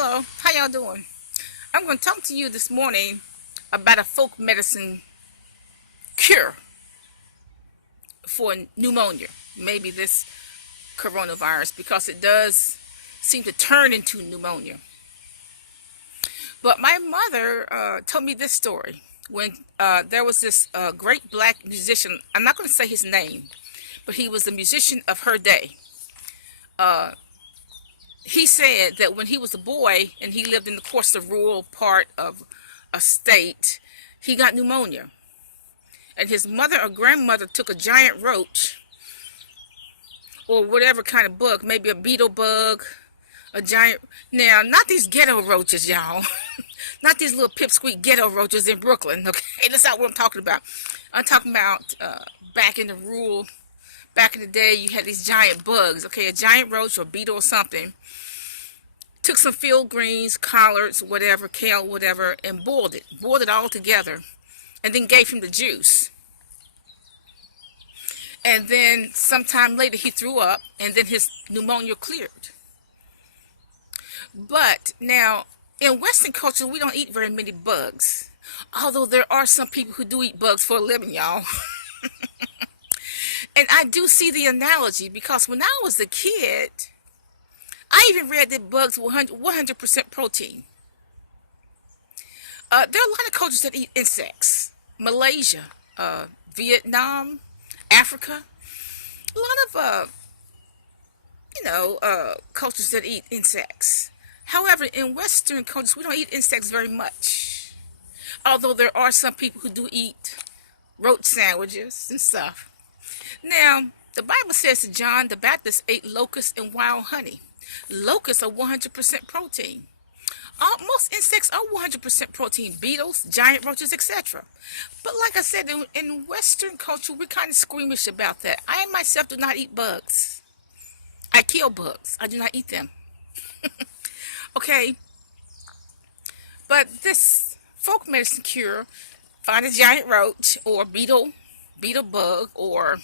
Hello, how y'all doing? I'm going to talk to you this morning about a folk medicine cure for pneumonia, maybe this coronavirus, because it does seem to turn into pneumonia. But my mother told me this story when there was this great black musician. I'm not going to say his name, but he was a musician of her day. He said that when he was a boy and he lived in, of course, the rural part of a state, he got pneumonia. And his mother or grandmother took a giant roach or whatever kind of bug, maybe a beetle bug, a giant. Now, not these ghetto roaches, y'all. Not these little pipsqueak ghetto roaches in Brooklyn, okay? That's not what I'm talking about. I'm talking about back in the rural, back in the day, you had these giant bugs, okay? A giant roach or beetle or something. Took some field greens, collards, whatever, kale, whatever, and boiled it all together, and then gave him the juice. And then sometime later he threw up, and then his pneumonia cleared. But now, in Western culture, we don't eat very many bugs, although there are some people who do eat bugs for a living, y'all. And I do see the analogy, because when I was a kid, I even read that bugs were 100% protein. There are a lot of cultures that eat insects. Malaysia, Vietnam, Africa. A lot of, cultures that eat insects. However, in Western cultures, we don't eat insects very much. Although there are some people who do eat roach sandwiches and stuff. Now, the Bible says that John the Baptist ate locusts and wild honey. Locusts are 100% protein. Most insects are 100% protein. Beetles, giant roaches, etc. But like I said, in Western culture, we're kind of squeamish about that. I myself do not eat bugs. I kill bugs. I do not eat them. Okay. But this folk medicine cure, find a giant roach or beetle bug, or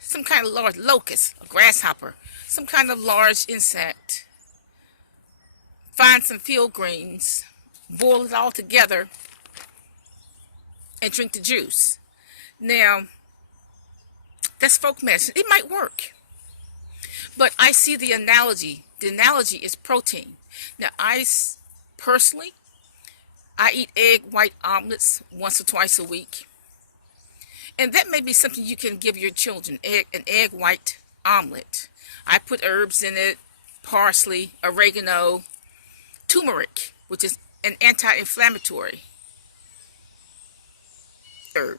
some kind of large locust, a grasshopper, some kind of large insect. Find some field greens, boil it all together, and drink the juice. Now, that's folk medicine. It might work. But I see the analogy. The analogy is protein. Now, personally, I eat egg white omelets once or twice a week. And that may be something you can give your children, an egg white omelet. I put herbs in it, parsley, oregano, turmeric, which is an anti-inflammatory herb.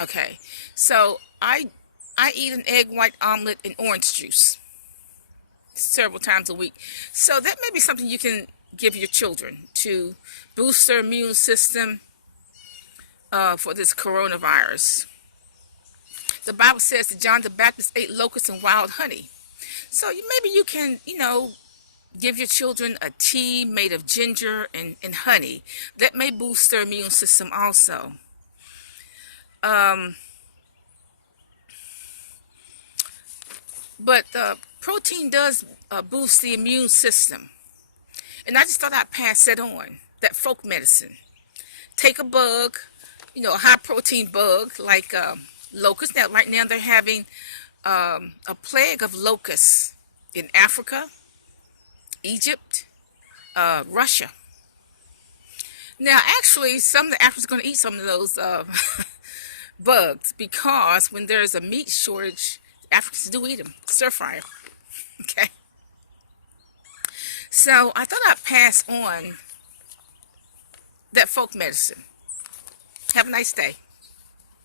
Okay, so I eat an egg white omelet and orange juice several times a week. So that may be something you can give your children to boost their immune system for this coronavirus. The Bible says that John the Baptist ate locusts and wild honey. So maybe you can, give your children a tea made of ginger and honey. That may boost their immune system also. But protein does boost the immune system. And I just thought I'd pass that on, that folk medicine. Take a bug, a high protein bug like locusts. Now, right now they're having a plague of locusts in Africa, Egypt, Russia. Now, actually, some of the Africans are going to eat some of those bugs, because when there's a meat shortage, Africans do eat them, stir fry them. Okay. So I thought I'd pass on that folk medicine. Have a nice day.